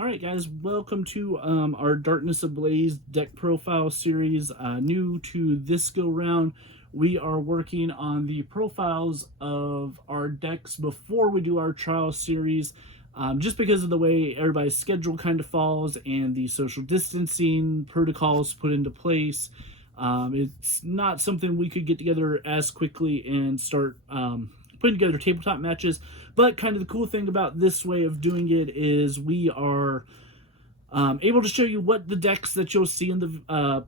All right, guys, welcome to our Darkness Ablaze deck profile series. New to this go round, we are working on the profiles of our decks before we do our trial series. Just because of the way everybody's schedule kind of falls and the social distancing protocols put into place, it's not something we could get together as quickly and start putting together tabletop matches. But kind of the cool thing about this way of doing it is we are able to show you what the decks that you'll see in the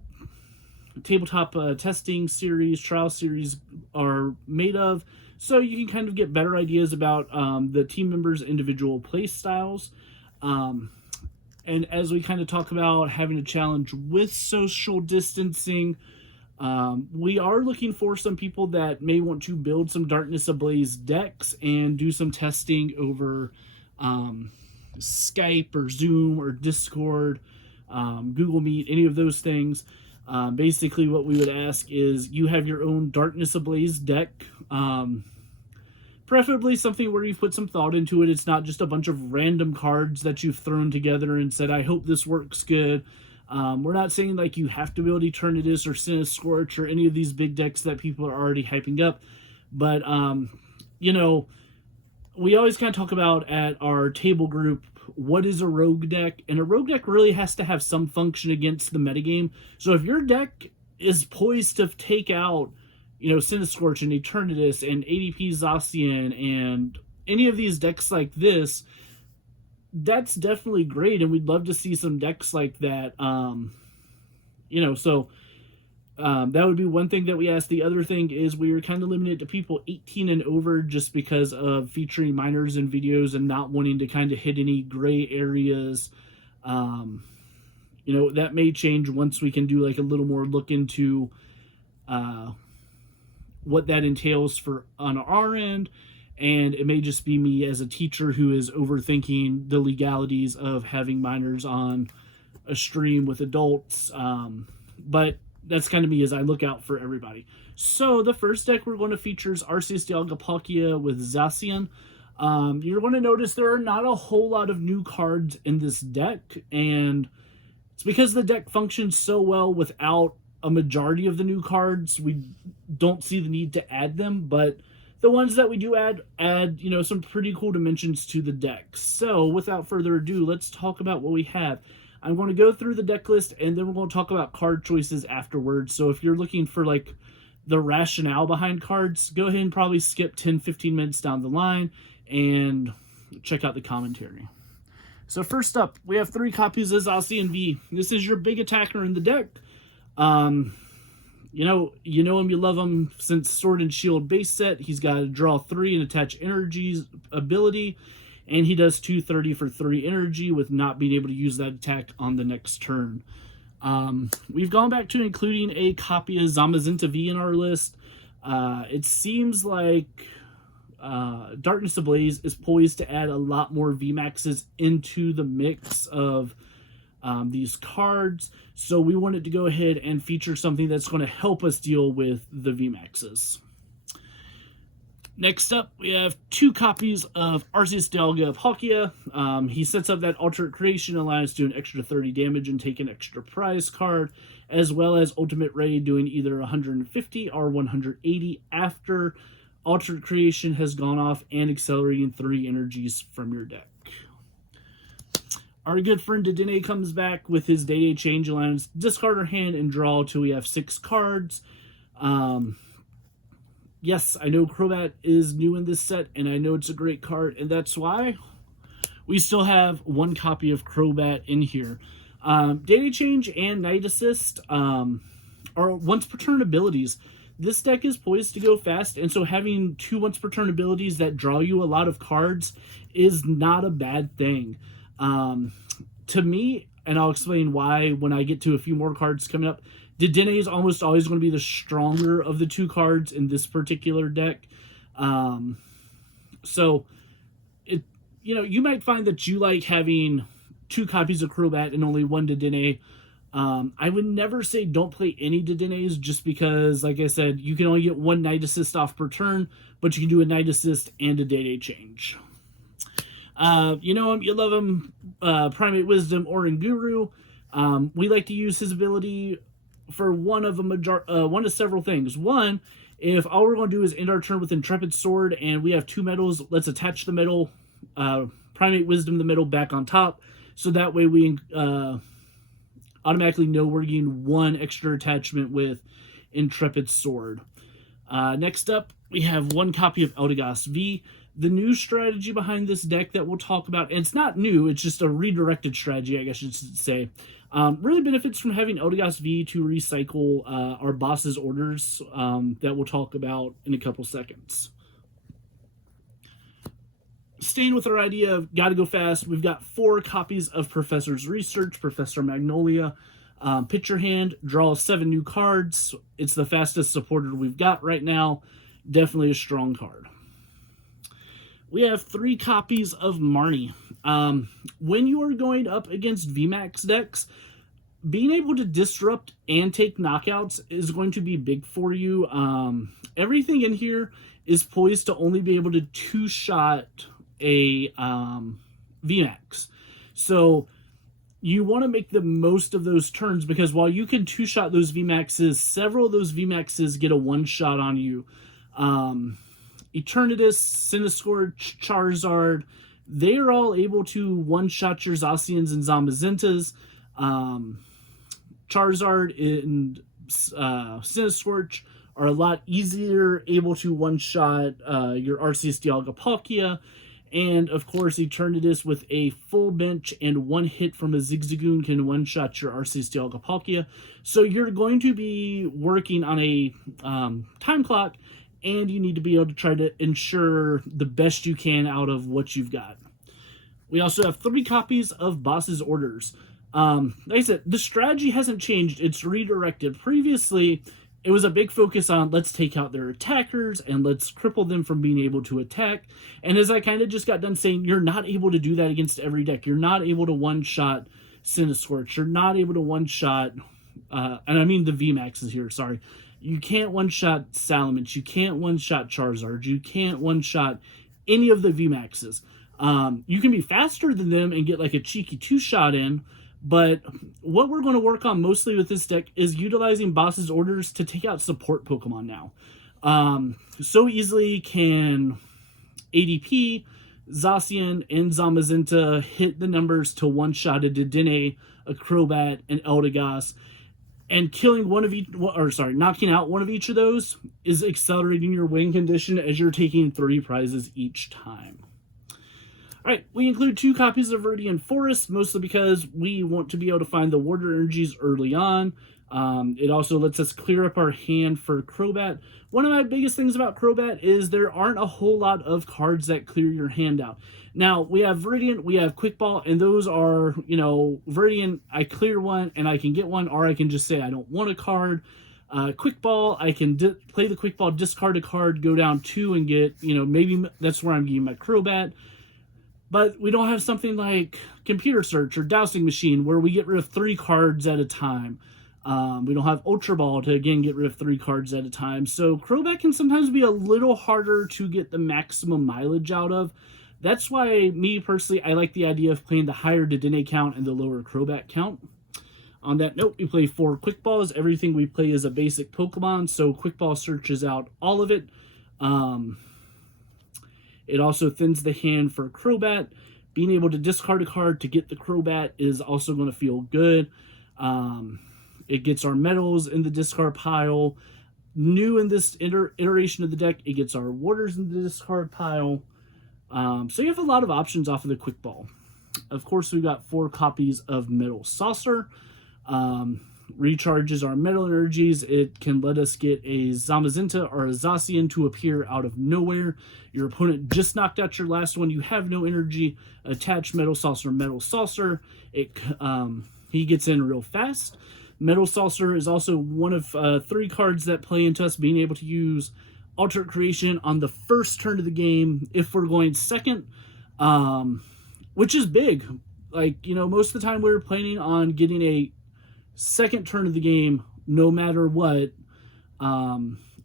tabletop testing series, trial series are made of, so you can kind of get better ideas about the team members' individual play styles. And as we kind of talk about having a challenge with social distancing, we are looking for some people that may want to build some Darkness Ablaze decks and do some testing over Skype or Zoom or Discord, Google Meet, any of those things. Basically, what we would ask is you have your own Darkness Ablaze deck, preferably something where you've put some thought into it. It's not just a bunch of random cards that you've thrown together and said, I hope this works good. We're not saying like you have to build Eternatus or Scorch or any of these big decks that people are already hyping up. But, you know, we always kind of talk about at our table group, what is a rogue deck? And a rogue deck really has to have some function against the metagame. So if your deck is poised to take out, you know, Scorch and Eternatus and ADPZ and any of these decks like this, that's definitely great, and we'd love to see some decks like that. So that would be one thing that we ask. The other thing is we are kind of limited to people 18 and over just because of featuring minors in videos and not wanting to kind of hit any gray areas. That may change once we can do like a little more look into what that entails for on our end. And it may just be me as a teacher who is overthinking the legalities of having minors on a stream with adults. But that's kind of me as I look out for everybody. So the first deck we're going to feature is Arceus Dialga with Zacian. You're going to notice there are not a whole lot of new cards in this deck. And it's because the deck functions so well without a majority of the new cards. We don't see the need to add them, but the ones that we do add, some pretty cool dimensions to the deck. So without further ado, let's talk about what we have. I'm going to go through the deck list, and then we're going to talk about card choices afterwards. So if you're looking for like the rationale behind cards, go ahead and probably skip 10-15 minutes down the line and check out the commentary. So first up, we have 3 copies of Zacian V. This is your big attacker in the deck. You know him, you love him since Sword and Shield base set. He's got a draw 3 and attach energies ability, and he does 230 for 3 energy with not being able to use that attack on the next turn. We've gone back to including a copy of Zamazenta V in our list. It seems like Darkness Ablaze is poised to add a lot more VMAXs into the mix of these cards, so we wanted to go ahead and feature something that's going to help us deal with the VMAXs. Next up, we have 2 copies of Arceus Dialga of Palkia. He sets up that alternate creation, allowing us to do an extra 30 damage and take an extra prize card, as well as Ultimate Ray doing either 150 or 180 after alternate creation has gone off and accelerating 3 energies from your deck. Our good friend Dedenne comes back with his Day-Day Change, allowing us to discard our hand and draw till we have 6 cards. Yes, I know Crobat is new in this set, and I know it's a great card, and that's why we still have 1 copy of Crobat in here. Day-Day Change and Night Assist are once per turn abilities. This deck is poised to go fast, and so having 2 once per turn abilities that draw you a lot of cards is not a bad thing. To me, and I'll explain why when I get to a few more cards coming up, Dedenne is almost always going to be the stronger of the 2 cards in this particular deck. So, you might find that you like having 2 copies of Crobat and only 1 Dedenne. I would never say don't play any Dedennes just because, like I said, you can only get 1 Night Assist off per turn, but you can do a Night Assist and a Day-Day Change. You know him, you love him, Primate Wisdom or Guru. We like to use his ability for one of several things. One, if all we're going to do is end our turn with Intrepid Sword and we have 2 medals, let's attach the medal, Primate Wisdom the medal back on top, so that way we automatically know we're getting 1 extra attachment with Intrepid Sword. Next up, we have 1 copy of Eldegoss V. The new strategy behind this deck that we'll talk about, and it's not new, it's just a redirected strategy, I guess you should say, really benefits from having Eldegoss V to recycle our boss's orders that we'll talk about in a couple seconds. Staying with our idea of gotta go fast, we've got 4 copies of Professor's Research, Professor Magnolia. Pitch your hand, draw 7 new cards. It's the fastest supporter we've got right now. Definitely a strong card. We have 3 copies of Marnie. When you are going up against VMAX decks, being able to disrupt and take knockouts is going to be big for you. Everything in here is poised to only be able to 2-shot a VMAX. So you want to make the most of those turns, because while you can 2-shot those VMAXs, several of those VMAXs get a 1-shot on you. Eternatus, Cinescorch, Charizard, they are all able to 1-shot your Zacians and Zamazintas. Charizard and Cinescorch are a lot easier able to 1-shot your Arceus Dialga-Palkia. And, of course, Eternatus with a full bench and 1 hit from a Zigzagoon can 1-shot your Arceus Dialga-Palkia. So you're going to be working on a time clock, and you need to be able to try to ensure the best you can out of what you've got. We also have 3 copies of Boss's Orders. Like I said, the strategy hasn't changed. It's redirected. Previously, it was a big focus on let's take out their attackers and let's cripple them from being able to attack. And as I kind of just got done saying, you're not able to do that against every deck. You're not able to 1-shot Cinescorch. You're not able to 1-shot, and I mean the VMAXs here, sorry. You can't 1-shot Salamence. You can't 1-shot Charizard. You can't 1-shot any of the VMAXs. You can be faster than them and get like a cheeky 2-shot in, but what we're going to work on mostly with this deck is utilizing Boss's Orders to take out support Pokemon now. So easily can ADP, Zacian, and Zamazinta hit the numbers to 1-shot a Dedenne, a Crobat, and Eldegoss. And killing one of each, knocking out one of each of those is accelerating your win condition as you're taking 3 prizes each time. Alright, we include 2 copies of Viridian Forest, mostly because we want to be able to find the water energies early on. It also lets us clear up our hand for Crobat. One of my biggest things about Crobat is there aren't a whole lot of cards that clear your hand out. Now, we have Viridian, we have Quick Ball, and those are, you know, Viridian, I clear one and I can get one, or I can just say I don't want a card. Quick Ball, I can play the Quick Ball, discard a card, go down 2 and get, you know, maybe that's where I'm getting my Crobat. But we don't have something like Computer Search or Dowsing Machine where we get rid of 3 cards at a time. We don't have Ultra Ball to, again, get rid of 3 cards at a time. So Crobat can sometimes be a little harder to get the maximum mileage out of. That's why, me personally, I like the idea of playing the higher Dedenne count and the lower Crobat count. On that note, we play 4 Quick Balls. Everything we play is a basic Pokemon, so Quick Ball searches out all of it. It also thins the hand for Crobat. Being able to discard a card to get the Crobat is also going to feel good. It gets our medals in the discard pile. New in this iteration of the deck, it gets our waters in the discard pile. So you have a lot of options off of the Quick Ball. Of course, we've got 4 copies of Metal Saucer. Recharges our metal energies. It can let us get a Zamazinta or a Zacian to appear out of nowhere. Your opponent just knocked out your last one. You have no energy. Attach Metal Saucer, Metal Saucer. He gets in real fast. Metal Saucer is also one of 3 cards that play into us being able to use Alternate Creation on the first turn of the game if we're going second, which is big. Like, you know, most of the time we're planning on getting a second turn of the game no matter what,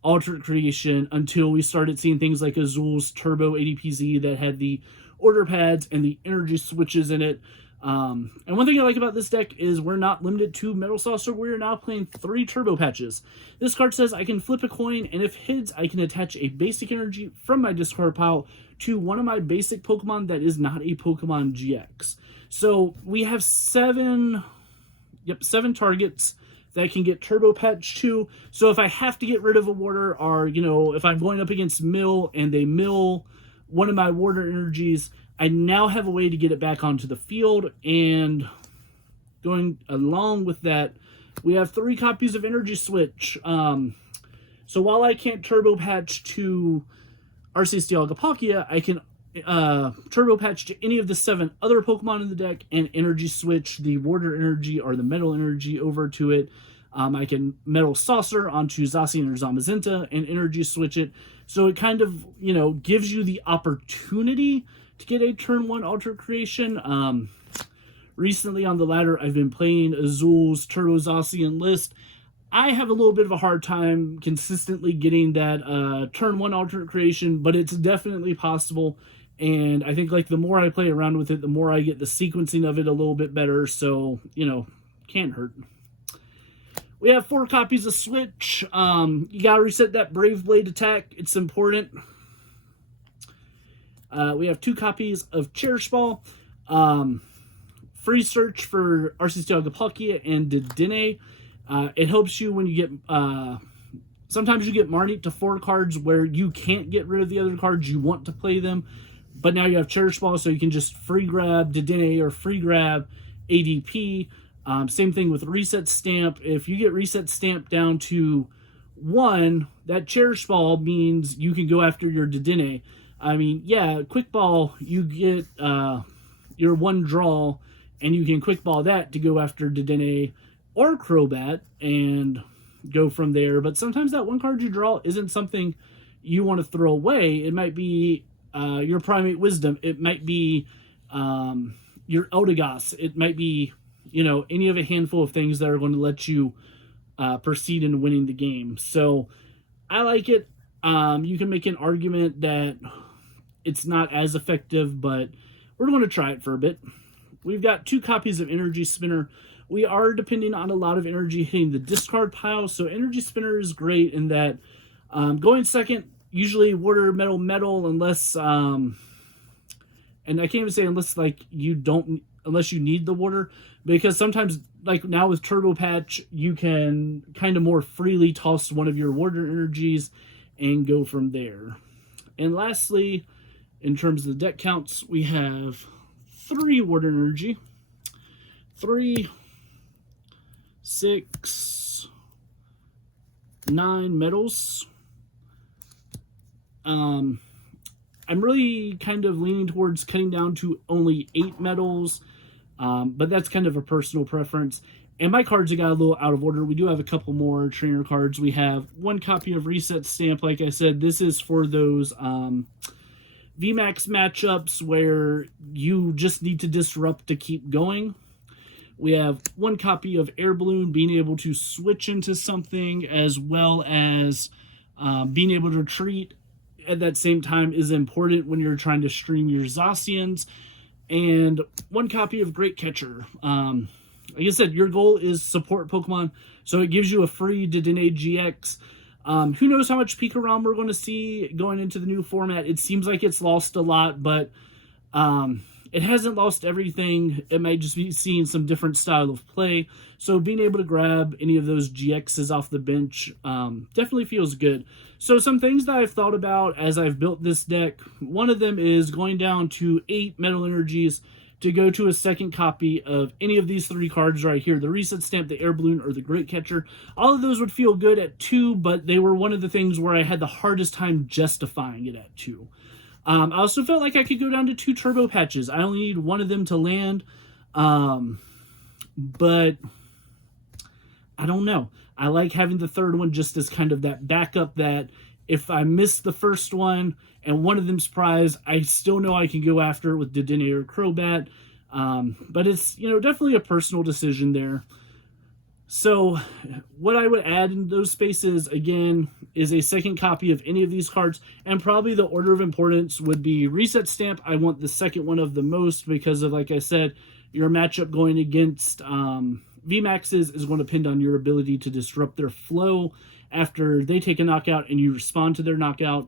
Alternate Creation, until we started seeing things like Azul's Turbo ADPZ that had the order pads and the energy switches in it. And one thing I like about this deck is we're not limited to Metal Saucer. We're now playing 3 Turbo Patches. This card says I can flip a coin, and if hits, I can attach a basic energy from my discard pile to one of my basic Pokemon that is not a Pokemon GX. So we have 7 targets that can get Turbo Patch 2. So if I have to get rid of a Warder, or, if I'm going up against Mill and they mill one of my Warder energies, I now have a way to get it back onto the field. And going along with that, we have 3 copies of Energy Switch. So while I can't Turbo Patch to Arceus Dialga-Palkia, I can Turbo Patch to any of the 7 other Pokemon in the deck and Energy Switch the Warder Energy or the Metal Energy over to it. I can Metal Saucer onto Zacian or Zamazenta and Energy Switch it. So it kind of, gives you the opportunity to get a turn 1 Alter Creation. Recently on the ladder, I've been playing Azul's Turbo Zacian list. I have a little bit of a hard time consistently getting that turn 1 Alternate Creation, but it's definitely possible. And I think the more I play around with it, the more I get the sequencing of it a little bit better. So, can't hurt. We have 4 copies of Switch. You gotta reset that Brave Blade attack. It's important. We have 2 copies of Cherish Ball. Free search for Arceus Dialga-Palkia and Dedenne. It helps you when you get... sometimes you get Marnie to 4 cards where you can't get rid of the other cards. You want to play them. But now you have Cherish Ball, so you can just free grab Dedenne or free grab ADP. Same thing with Reset Stamp. If you get Reset Stamp down to 1, that Cherish Ball means you can go after your Dedenne. I mean, yeah, Quick Ball, you get your 1 draw, and you can Quick Ball that to go after Dedenne or Crobat and go from there. But sometimes that 1 card you draw isn't something you want to throw away. It might be your Primate Wisdom. It might be your Eldegoss. It might be, any of a handful of things that are going to let you proceed in winning the game. So I like it. You can make an argument that it's not as effective, but we're going to try it for a bit. We've got 2 copies of Energy Spinner. We are depending on a lot of energy hitting the discard pile, so Energy Spinner is great in that going second, usually Warder, Metal, unless, and I can't even say unless, unless you need the Warder, because sometimes, now with Turbo Patch, you can kind of more freely toss one of your Warder energies and go from there. And lastly, in terms of the deck counts, we have 3 Warder Energy, 3, 6, 9 metals. I'm really kind of leaning towards cutting down to only 8 metals, but that's kind of a personal preference. And my cards have got a little out of order. We do have a couple more trainer cards. We have 1 copy of Reset Stamp. Like I said, this is for those VMAX matchups where you just need to disrupt to keep going. We have 1 copy of Air Balloon, being able to switch into something as well as being able to retreat at that same time is important when you're trying to stream your Zacians. And 1 copy of Great Catcher. Like I said, your goal is support Pokemon, so it gives you a free Dedenne GX. Who knows how much Pikarom we're going to see going into the new format. It seems like it's lost a lot, but it hasn't lost everything. It might just be seeing some different style of play. So being able to grab any of those GXs off the bench definitely feels good. So some things that I've thought about as I've built this deck, one of them is going down to 8 Metal Energies to go to a 2nd copy of any of these 3 cards right here. The Reset Stamp, the Air Balloon, or the Great Catcher. All of those would feel good at 2, but they were one of the things where I had the hardest time justifying it at 2. I also felt like I could go down to 2 Turbo Patches. I only need 1 of them to land. But I don't know. I like having the 3rd one just as kind of that backup that if I miss the first one and one of them's prize, I still know I can go after it with Dedenne or Crobat. But it's, definitely a personal decision there. So what I would add in those spaces, again, is a second copy of any of these cards, and probably the order of importance would be Reset Stamp. I want the second one of the most because of, like I said, your matchup going against VMAXs is going to depend on your ability to disrupt their flow after they take a knockout and you respond to their knockout.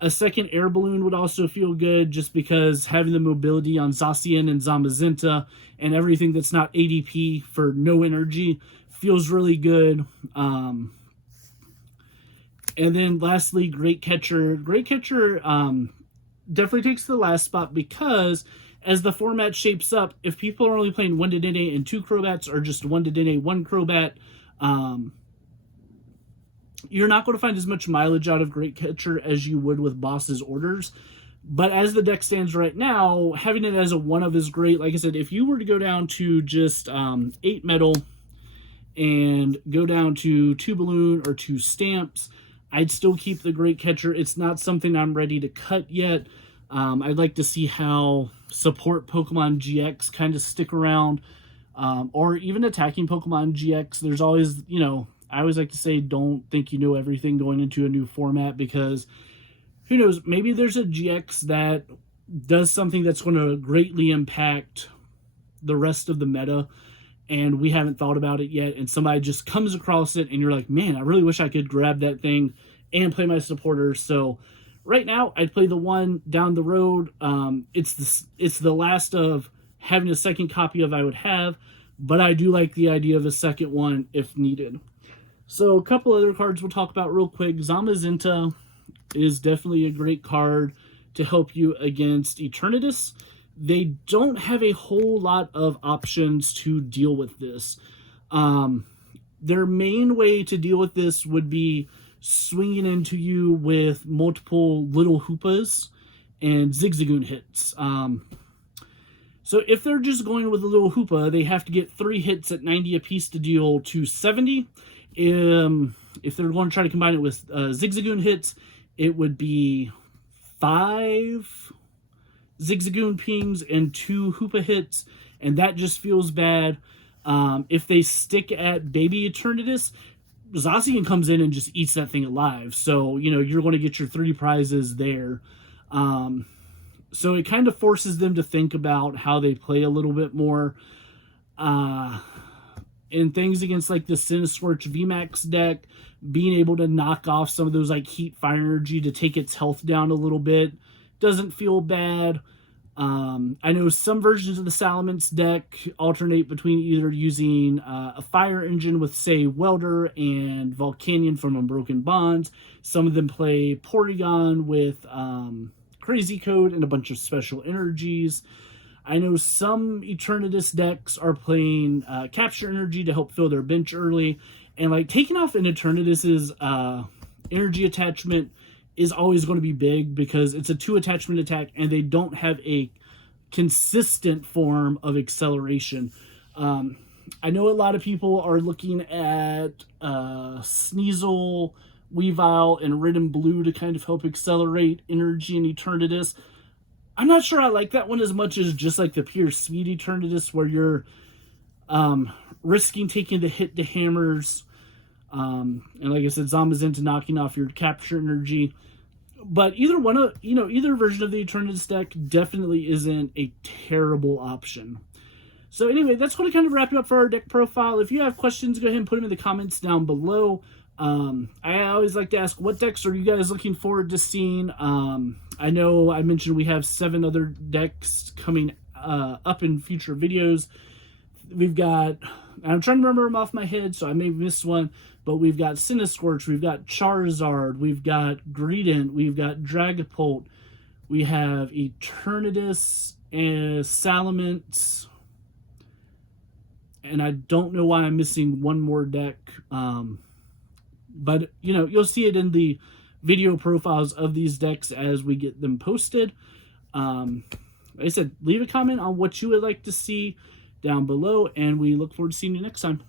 A second air balloon would also feel good just because having the mobility on Zacian and Zamazenta and everything that's not ADP for no energy feels really good. And then lastly, Great Catcher. Great Catcher definitely takes the last spot because as the format shapes up, if people are only playing 1 Dedenne and 2 Crobats or just 1 Dedenne, 1 Crobat, you're not going to find as much mileage out of Great Catcher as you would with Boss's Orders. But as the deck stands right now, having it as a 1-of is great. Like I said, if you were to go down to just 8 metal and go down to 2 balloon or 2 stamps, I'd still keep the Great Catcher. It's not something I'm ready to cut yet. I'd like to see how support Pokemon GX kind of stick around, or even attacking Pokemon GX. There's always, I always like to say, don't think you know everything going into a new format, because who knows, maybe there's a GX that does something that's going to greatly impact the rest of the meta, and we haven't thought about it yet, and somebody just comes across it, and you're like, man, I really wish I could grab that thing and play my supporters. So right now, I'd play the one down the road. It's the last of having a second copy of I would have, but I do like the idea of a second one if needed. So a couple other cards we'll talk about real quick. Zamazenta is definitely a great card to help you against Eternatus. They don't have a whole lot of options to deal with this. Their main way to deal with this would be swinging into you with multiple little Hoopas and Zigzagoon hits. So if they're just going with a little Hoopa, they have to get 3 hits at 90 apiece to deal 270. If they're going to try to combine it with Zigzagoon hits, it would be 5 Zigzagoon pings and 2 Hoopa hits, and that just feels bad. If they stick at Baby Eternatus, Zacian comes in and just eats that thing alive. So, you're going to get your 3 prizes there. So it kind of forces them to think about how they play a little bit more. In things against like the Cinescorch VMAX deck, being able to knock off some of those like heat fire energy to take its health down a little bit doesn't feel bad. I know some versions of the Salamence deck alternate between either using a fire engine with, say, Welder and Volcanion from Unbroken Bonds. Some of them play Porygon with Crazy Code and a bunch of special energies. I know some Eternatus decks are playing Capture Energy to help fill their bench early. And like taking off an Eternatus's energy attachment is always going to be big because it's a 2 attachment attack and they don't have a consistent form of acceleration. I know a lot of people are looking at Sneasel, Weavile, and Red and Blue to kind of help accelerate energy in Eternatus. I'm not sure I like that one as much as just like the pure speed Eternatus, where you're risking taking the hit to hammers. And like I said, Zamazenta knocking off your capture energy. But either version of the Eternatus deck definitely isn't a terrible option. So anyway, that's going to kind of wrap it up for our deck profile. If you have questions, go ahead and put them in the comments down below. I always like to ask, what decks are you guys looking forward to seeing? I know I mentioned we have 7 other decks coming up in future videos. We've got, I'm trying to remember them off my head, so I may have missed one, but we've got Cinescorch, we've got Charizard, we've got Greedent, we've got Dragapult, we have Eternatus and Salamence, and I don't know why I'm missing one more deck. But, you'll see it in the video profiles of these decks as we get them posted. Like I said, leave a comment on what you would like to see down below, and we look forward to seeing you next time.